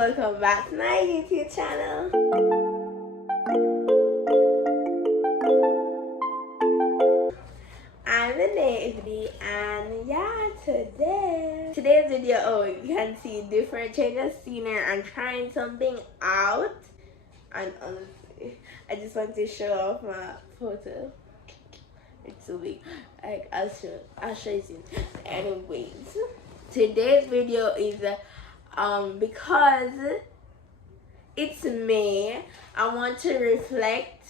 welcome back to my YouTube channel. I'm Monae, and yeah, today's video, oh, you can see different change of scenery. I'm trying something out, and honestly, I just want to show off my photo. It's so big. Like, I'll show you soon. Anyways, today's video is because it's May, I want to reflect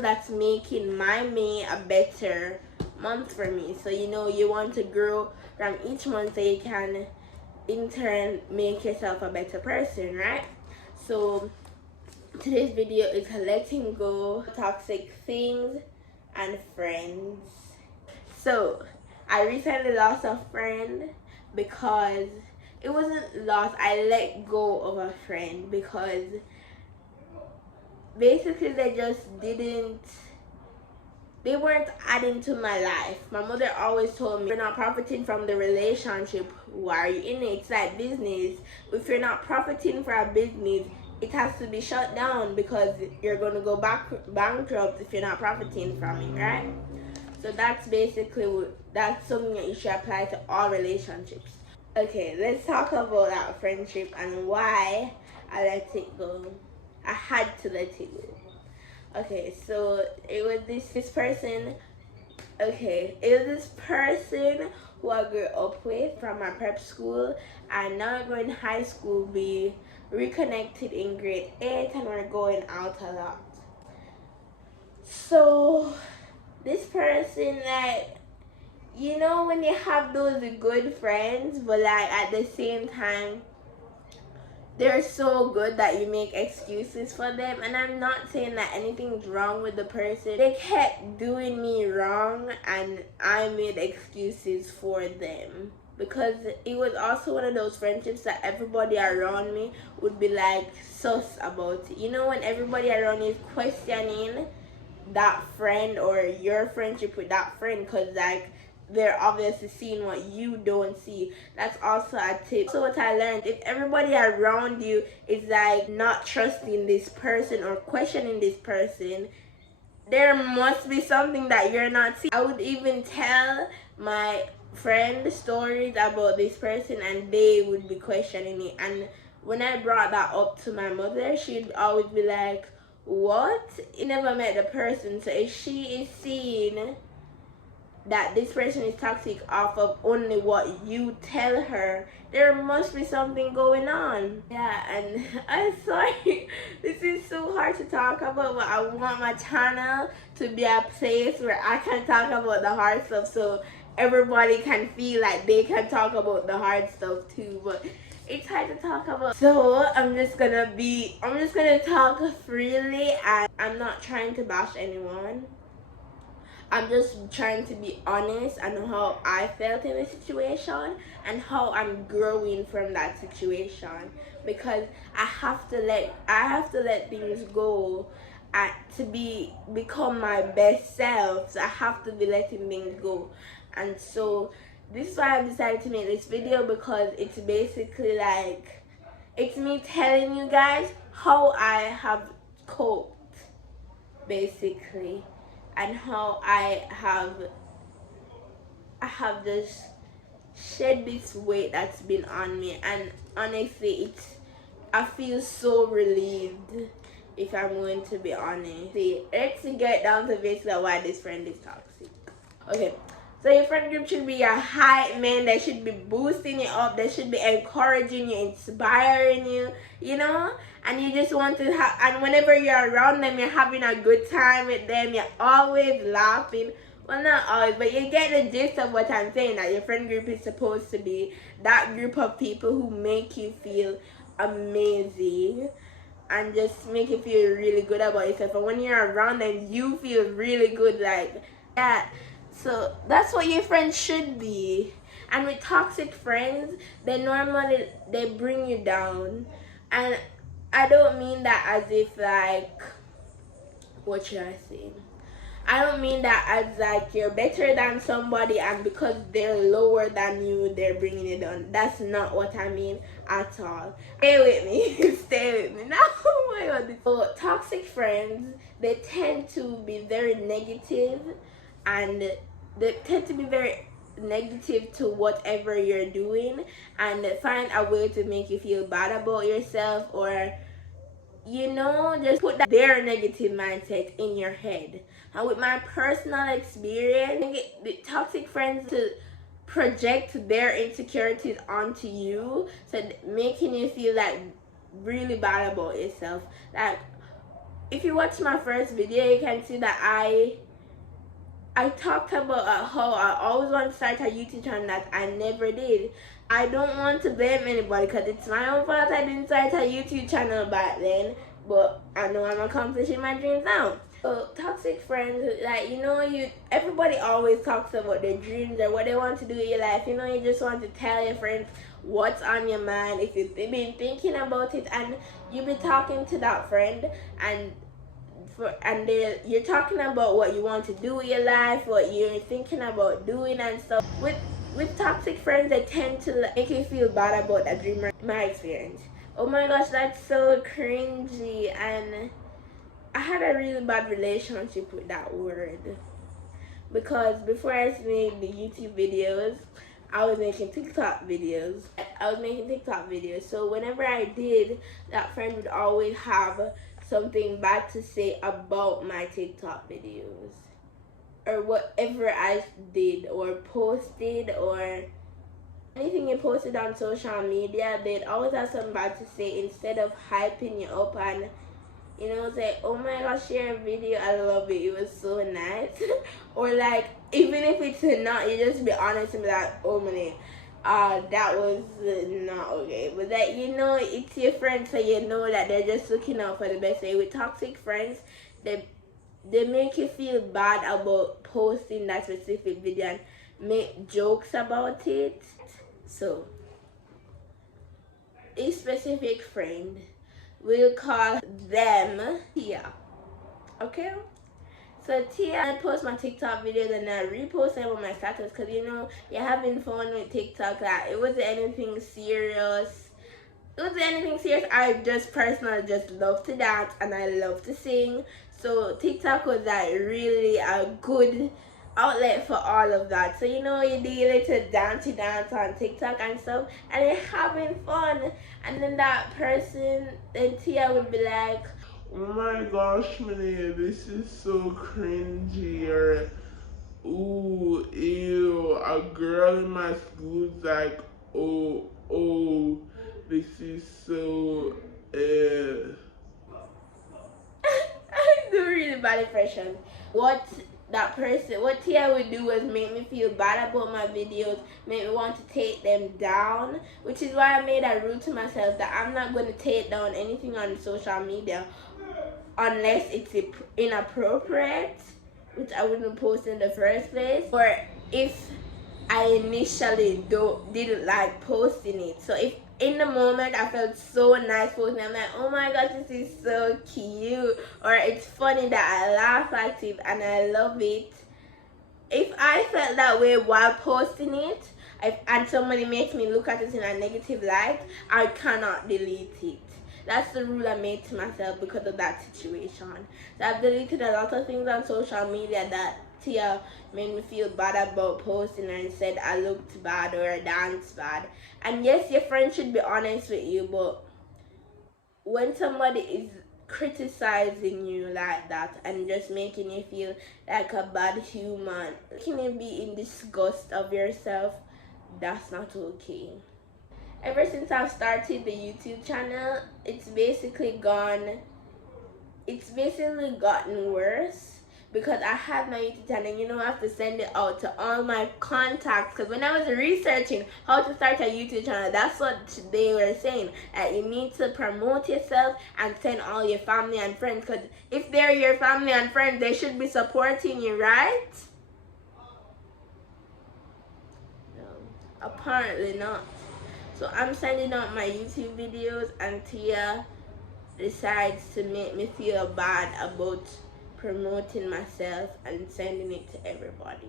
that's making my May a better month for me. So you want to grow from each month so you can in turn make yourself a better person, right? So today's video is letting go toxic things and friends. So I recently lost a friend because it wasn't lost, I let go of a friend because basically they weren't adding to my life. My mother always told me, you're not profiting from the relationship, why are you in it? It's like business. If you're not profiting for a business, it has to be shut down because you're going to go bankrupt if you're not profiting from it, right? So that's something that you should apply to all relationships. Okay, let's talk about that friendship and why I let it go. I had to let it go. Okay, so it was this person. Okay, it was this person who I grew up with from my prep school, and now we're going to high school. We reconnected in grade 8 and we're going out a lot. So this person, like, when you have those good friends, but like at the same time they're so good that you make excuses for them. And I'm not saying that anything's wrong with the person. They kept doing me wrong and I made excuses for them, because it was also one of those friendships that everybody around me would be like sus about it. When everybody around you is questioning that friend or your friendship with that friend, because like they're obviously seeing what you don't see. That's also a tip. So what I learned, if everybody around you is like not trusting this person or questioning this person, there must be something that you're not seeing. I would even tell my friend stories about this person and they would be questioning it. And when I brought that up to my mother, she'd always be like, what? You never met the person. So if she is seeing that this person is toxic off of only what you tell her, there must be something going on. Yeah, and I'm sorry, this is so hard to talk about, but I want my channel to be a place where I can talk about the hard stuff so everybody can feel like they can talk about the hard stuff too. But it's hard to talk about, so I'm just gonna talk freely, and I'm not trying to bash anyone. I'm just trying to be honest on how I felt in the situation and how I'm growing from that situation, because I have to let things go to become my best self. So I have to be letting things go. And so this is why I decided to make this video, because it's basically like it's me telling you guys how I have coped, basically, and how I have just shed this weight that's been on me. And honestly, I feel so relieved, if I'm going to be honest. See, let's get down to basically why this friend is toxic. Okay, so your friend group should be a hype man. They should be boosting you up. They should be encouraging you, inspiring you, and you just want to have, and whenever you're around them, you're having a good time with them. You're always laughing. Well, not always, but you get the gist of what I'm saying, that your friend group is supposed to be that group of people who make you feel amazing and just make you feel really good about yourself. And when you're around them, you feel really good, like that. So that's what your friends should be. And with toxic friends, they bring you down. And I don't mean that as if, like, what should I say? I don't mean that as like you're better than somebody and because they're lower than you, they're bringing it down. That's not what I mean at all. Stay with me. Stay with me. Now, oh my god. So, toxic friends, they tend to be very negative and they tend to be very negative to whatever you're doing and find a way to make you feel bad about yourself or just put their negative mindset in your head. And with my personal experience, the toxic friends to project their insecurities onto you, so making you feel like really bad about yourself. Like if you watch my first video, you can see that I talked about how I always want to start a YouTube channel that I never did. I don't want to blame anybody because it's my own fault I didn't start a YouTube channel back then. But I know I'm accomplishing my dreams now. So toxic friends, like everybody always talks about their dreams or what they want to do in your life. You just want to tell your friends what's on your mind. If you've been thinking about it and you've been talking to that friend and you're talking about what you want to do with your life, what you're thinking about doing and stuff. With toxic friends, they tend to make you feel bad about that dream. My experience. Oh my gosh, that's so cringy. And I had a really bad relationship with that word because before I made the YouTube videos, I was making TikTok videos. So whenever I did, that friend would always have something bad to say about my TikTok videos or whatever I did or posted or anything you posted on social media. They'd always have something bad to say instead of hyping you up and say, oh my gosh, share a video, I love it, it was so nice. Or like, even if it's not, you just be honest and be like, oh Monae, that was not okay. But that it's your friends, so you know that they're just looking out for the best. Way with toxic friends, they make you feel bad about posting that specific video and make jokes about it. So a specific friend, we'll call them Tia. Okay? So Tia, I post my TikTok videos and I repost them on my status because you're having fun with TikTok. Like, it wasn't anything serious. I just personally just love to dance and I love to sing. So TikTok was like really a good outlet for all of that. So you do your little dance on TikTok and stuff and you're having fun. And then that person, then Tia would be like, oh my gosh, Monae, this is so cringy, or ooh, ew, a girl in my school's like, oh, this is so, I do really bad impression. What Tia would do was make me feel bad about my videos, make me want to take them down, which is why I made a rule to myself that I'm not going to take down anything on social media unless it's inappropriate, which I wouldn't post in the first place, or if I initially didn't like posting it. So if in the moment I felt so nice posting, I'm like, oh my gosh, this is so cute, or it's funny that I laugh at it and I love it. If I felt that way while posting it, and somebody makes me look at it in a negative light, I cannot delete it. That's the rule I made to myself because of that situation. So I've deleted a lot of things on social media that Tia made me feel bad about posting and said I looked bad or I danced bad. And yes, your friend should be honest with you, but when somebody is criticizing you like that and just making you feel like a bad human, making you be in disgust of yourself, that's not okay. Ever since I've started the YouTube channel, it's basically gotten worse because I have my YouTube channel, I have to send it out to all my contacts. Because when I was researching how to start a YouTube channel, that's what they were saying. You need to promote yourself and send all your family and friends. Because if they're your family and friends, they should be supporting you, right? No, apparently not. So I'm sending out my YouTube videos and Tia decides to make me feel bad about promoting myself and sending it to everybody.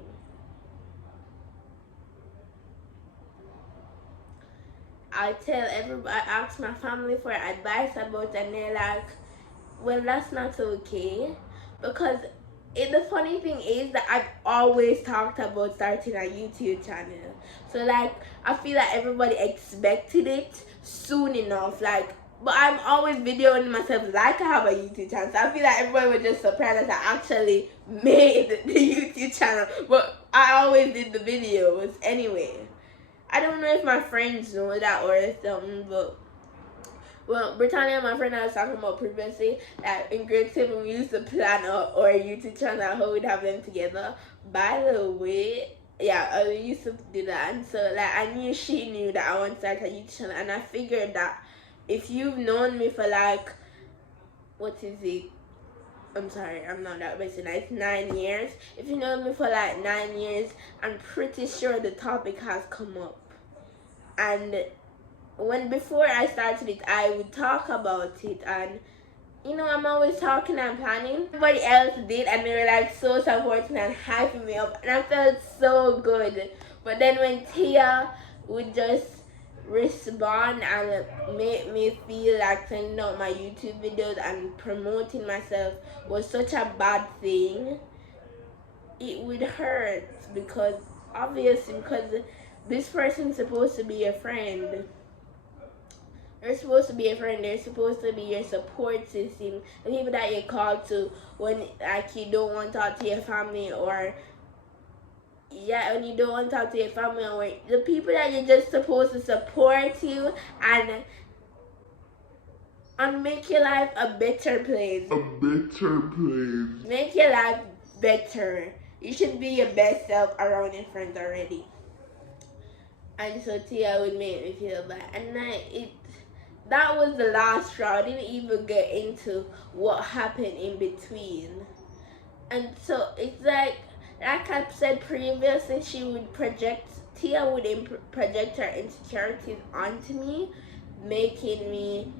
I tell everybody, I ask my family for advice about it, and they're like, well, that's not okay. Because the funny thing is that I've always talked about starting a YouTube channel. So like, I feel like everybody expected it soon enough. Like, but I'm always videoing myself like I have a YouTube channel. So I feel like everybody was just surprised that I actually made the YouTube channel. But I always did the videos anyway. I don't know if my friends know that or something, but well, Britannia, my friend I was talking about previously, that in grade 7 we used to plan our YouTube channel, how we'd have them together. By the way, yeah, we used to do that, and so like I knew she knew that I wanted to start a YouTube channel, and I figured that if you've known me for like, what is it? I'm sorry, I'm not that basic. It's 9 years. If you know me for like 9 years, I'm pretty sure the topic has come up. And before I started it, I would talk about it, and you know, I'm always talking and planning. Everybody else did, and they were like so supporting and hyping me up, and I felt so good. But then when Tia would just respond and make me feel like sending out my YouTube videos and promoting myself was such a bad thing, it would hurt, because obviously, because this person's supposed to be your friend. They're supposed to be a friend. They're supposed to be your support system. The people that you call to when like you don't want to talk to your family, or when you don't want to talk to your family, or the people that you're just supposed to support you and make your life a better place. A better place. Make your life better. You should be your best self around your friends already. And so Tia would make me feel bad, and that was the last straw. I didn't even get into what happened in between. And so it's like I said previously, Tia would project her insecurities onto me, making me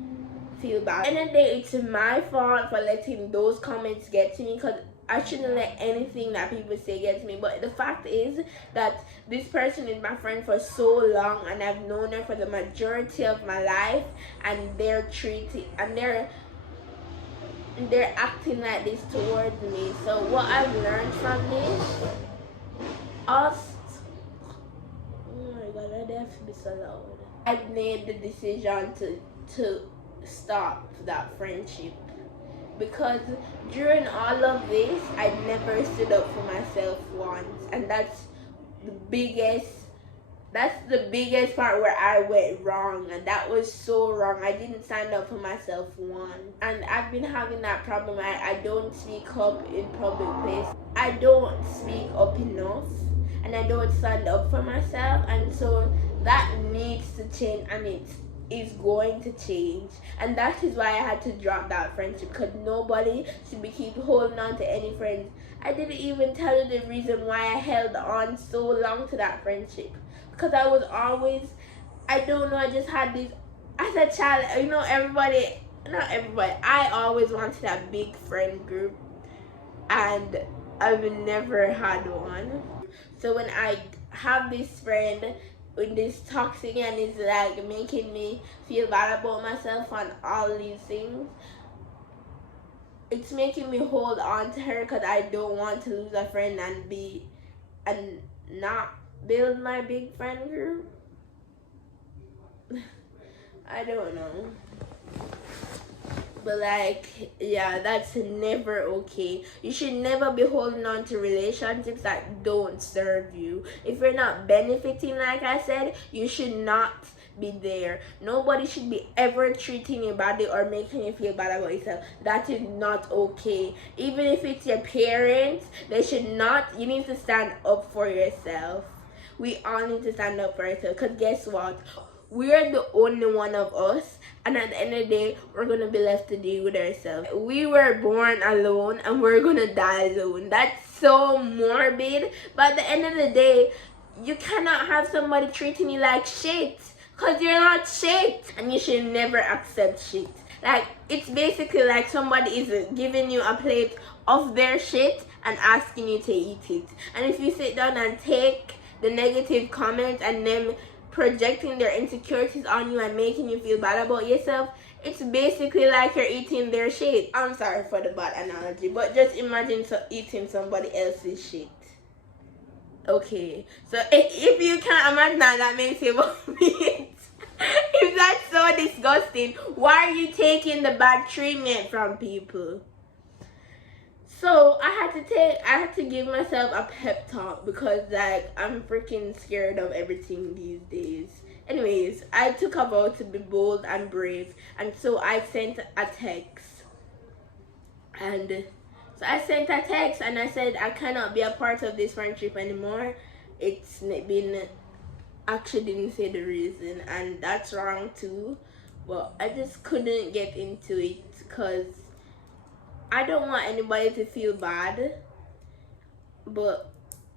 feel bad. At the end of the day, it's my fault for letting those comments get to me, because I shouldn't let anything that people say get to me. But the fact is that this person is my friend for so long, and I've known her for the majority of my life, and they're acting like this towards me. So what I've learned from this, oh my god, I have to be so loud. I made the decision to stop that friendship, because during all of this, I never stood up for myself once, and that's the biggest part where I went wrong, and that was so wrong. I didn't stand up for myself once, and I've been having that problem. I don't speak up in public place. I don't speak up enough, and I don't stand up for myself, and so that needs to change, and it is going to change. And that is why I had to drop that friendship, because nobody should be keep holding on to any friends. I didn't even tell you the reason why I held on so long to that friendship, because I was always, I don't know, I just had this, as a child, you know, not everybody, I always wanted a big friend group, and I've never had one. So when I have this friend with this toxic and it's like making me feel bad about myself and all these things, it's making me hold on to her, because I don't want to lose a friend and not build my big friend group. I don't know. But like, yeah, that's never okay. You should never be holding on to relationships that don't serve you. If you're not benefiting, like I said, you should not be there. Nobody should be ever treating you badly or making you feel bad about yourself. That is not okay. Even if it's your parents, they should not. You need to stand up for yourself. We all need to stand up for ourselves, because guess what? We're the only one of us, and at the end of the day, we're gonna be left to deal with ourselves. We were born alone, and we're gonna die alone. That's so morbid, but at the end of the day, you cannot have somebody treating you like shit, because you're not shit, and you should never accept shit. Like, it's basically like somebody is giving you a plate of their shit and asking you to eat it. And if you sit down and take the negative comments and them projecting their insecurities on you and making you feel bad about yourself, it's basically like you're eating their shit. I'm sorry for the bad analogy, but just imagine eating somebody else's shit. Okay, so if you can't imagine that makes you vomit. If that's so disgusting, why are you taking the bad treatment from people? So I had to give myself a pep talk because like I'm freaking scared of everything these days. Anyways, I took a vow to be bold and brave, and so I sent a text. And so I sent a text and I said I cannot be a part of this friendship anymore. It's been, actually didn't say the reason, and that's wrong too. But I just couldn't get into it because I don't want anybody to feel bad. But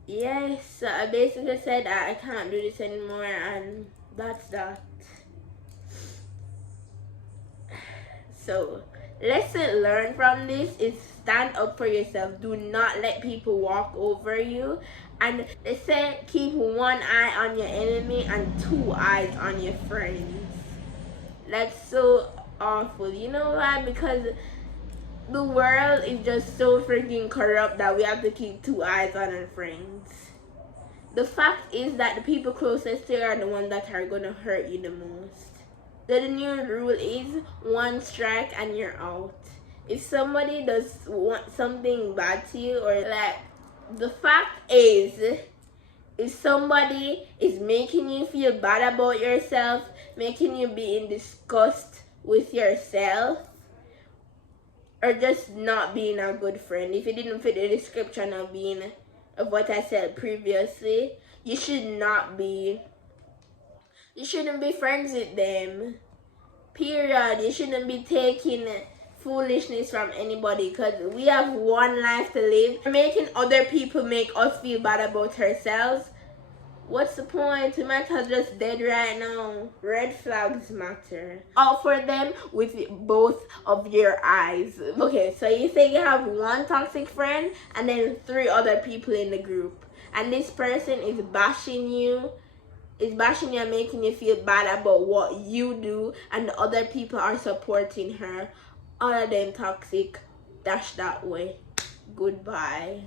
yes, so I basically said I can't do this anymore, and that's that. So lesson learned from this is stand up for yourself. Do not let people walk over you. And they say keep one eye on your enemy and 2 eyes on your friends. That's so awful. You know why? Because the world is just so freaking corrupt that we have to keep 2 eyes on our friends. The fact is that the people closest to you are the ones that are gonna hurt you the most. The new rule is 1 strike and you're out. If somebody does want something bad to you, or like, the fact is, if somebody is making you feel bad about yourself, making you be in disgust with yourself, or just not being a good friend, if it didn't fit the description of what I said previously, you shouldn't be friends with them. Period. You shouldn't be taking foolishness from anybody, because we have one life to live. Making other people make us feel bad about ourselves, what's the point? We might as just dead right now. Red flags matter. Out for them with both of your eyes. Okay, so you say you have 1 toxic friend and then 3 other people in the group, and this person is bashing you and making you feel bad about what you do, and the other people are supporting her. All of them toxic. Dash that way. Goodbye.